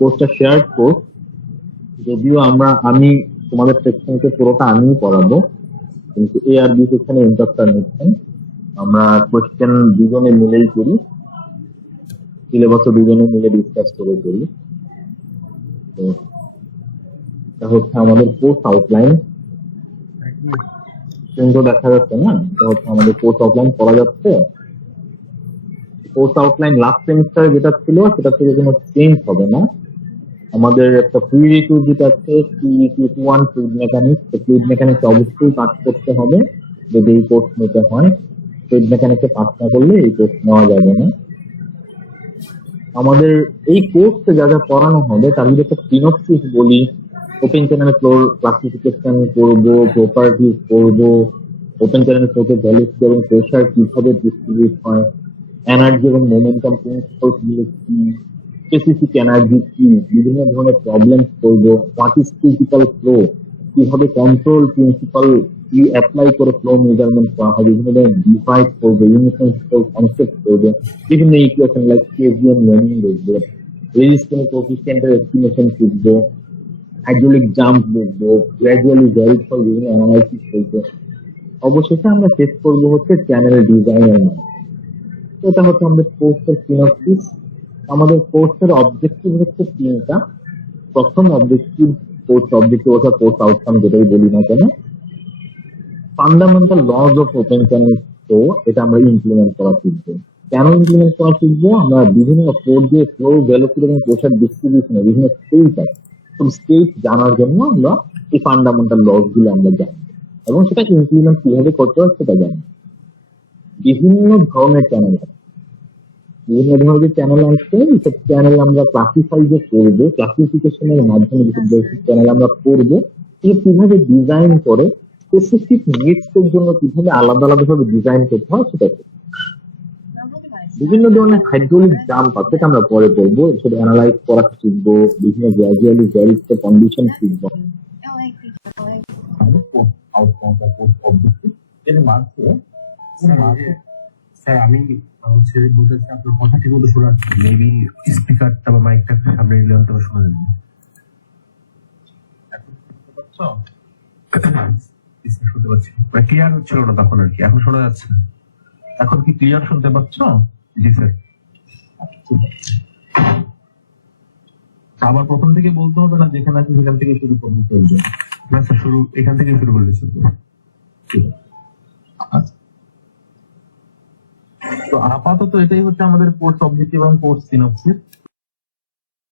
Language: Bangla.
কোর্সটা শেয়ার্ড কোর্স, যদিও আমি তোমাদের সেকশনকে পুরোটা আমিই পড়াবো, কিন্তু এ আর বি সেকশনে ইন্টারেস্টার নিচ্ছেন। আমরা কোয়েশ্চেন দুজনে মিলেই করি, সিলেবাসও দুজনে মিলে ডিসকাস করে করি। তো এটা হচ্ছে আমাদের কোর্স আউটলাইন, কিন্তু দেখা যাচ্ছে না, এটা হচ্ছে আমাদের কোর্স আউটলাইন পড়া যাচ্ছে। কোর্স আউটলাইন লাস্ট সেমিস্টারে যেটা ছিল সেটা থেকে কোনো চেঞ্জ হবে না। আমাদের একটা প্রিরিকুইজিট আছে, P1 fluid mechanics. Fluid mechanics অবশ্যই পাস করতে হবে যদি এই কোর্স নিতে হয়। ফ্লুইড মেকানিক্সে পাস না করলে এই কোর্স নেওয়া যাবে না। আমাদের এই কোর্সে যা যা পড়ানো হবে তার যদি একটা সিনপসিস বলি, ওপেন চ্যানেল ফ্লোর ক্লাসিফিকেশন করবো, প্রপার্টিজ করবো, ওপেন চ্যানেল ফ্লোতে ভ্যালিডিটি এবং প্রেসার কিভাবে ডিস্ট্রিবিউট হয়, এনার্জি এবং মোমেন্টাম প্রিন্সিপাল কি, স্পেসিফিক এনার্জি কি, বিভিন্ন ধরনের প্রবলেম করবো, হোয়াট ইজ ক্রিটিক্যাল ফ্লো, কিভাবে কন্ট্রোল প্রিন্সিপাল কি অ্যাপ্লাই করে ফ্লো মেজারমেন্ট করা হয়, বিভিন্ন ধরনের ডিভাইস করবে, ইউনিফর্ম কনসেপ্ট করবে, বিভিন্ন ইকুয়েশন লাইক কেভিএন ওয়েনিং দেখবো, রেজিস্ট্যান্স কোএফিসিয়েন্টের এস্টিমেশন শিখবো, হাইড্রোলিক জাম্প দেখবো, গ্র্যাজুয়ালি ভ্যারিড ফর বিভিন্ন অ্যানালাইসিস করবো। অবশেষে আমরা শেষ করবো হচ্ছে চ্যানেল ডিজাইনের মাধ্যমে। এটা হচ্ছে আমাদের কোর্সের সিনপসিস। আমাদের কোর্সের অবজেক্টিভ হচ্ছে তিনটা। প্রথম অবজেক্টিভ, কোর্স অবজেক্টিভ অর্থাৎ কোর্স আউটকাম যেটাই বলি না কেন, fundamental lodge of open channel flow, এটা আমরা ইমপ্লিমেন্ট করা শিখবো। কেন ইমপ্লিমেন্ট করা শিখবো? আমরা বিভিন্ন ফ্লোর দিয়ে ফ্লো, ভেলোসিটি এবং প্রেসার ডিস্ট্রিবিউশনের বিভিন্ন স্টেট আছে, সব স্টেট জানার জন্য আমরা এই ফান্ডামেন্টাল লজ গুলো আমরা জানি এবং সেটা ইমপ্লিমেন্ট কিভাবে করতে হয় সেটা জানি। বিভিন্ন ধরনের চ্যানেল আছে, বিভিন্ন ধরনের চ্যানেল আসছে, এইসব চ্যানেল আমরা ক্লাসিফাই যে করবো, ক্লাসিফিকেশনের মাধ্যমে যেসব বেসিক চ্যানেল আমরা করবো, কিভাবে ডিজাইন করে স্পেসিফিক নিডস এর জন্য কিভাবে আলাদা আলাদা ভাবে ডিজাইন করতে হয় সেটা। বিভিন্ন ধরনের হাইড্রোলিক জাম্প আছে, সেটা আমরা পরে বলবো, সেটা অ্যানালাইজ করা শিখবো, বিভিন্ন গ্র্যাজুয়ালি ভ্যারিড কন্ডিশন শিখবো। স্যার আমি হচ্ছে বলতেছি আপনার কথা ঠিক মতো শোনা যাচ্ছে, মেবি স্পিকারটা বা মাইকটা একটু সামনে নিলে হয়তো শোনা যাবে। শুনতে পাচ্ছি, ক্লিয়ার হচ্ছিল না তখন আর কি, এখন শোনা যাচ্ছে। এখন কি ক্লিয়ার শুনতে পাচ্ছ? জি স্যার। আবার প্রথম থেকে বলতে হবে না, যেখানে আছে সেখান থেকে শুরু করতে চলবে না স্যার, শুরু এখান থেকে শুরু করলে চলবে। তো আপাতত এটাই হচ্ছে আমাদের কোর্স অবজেক্টিভ এবং কোর্স সিনপসিস।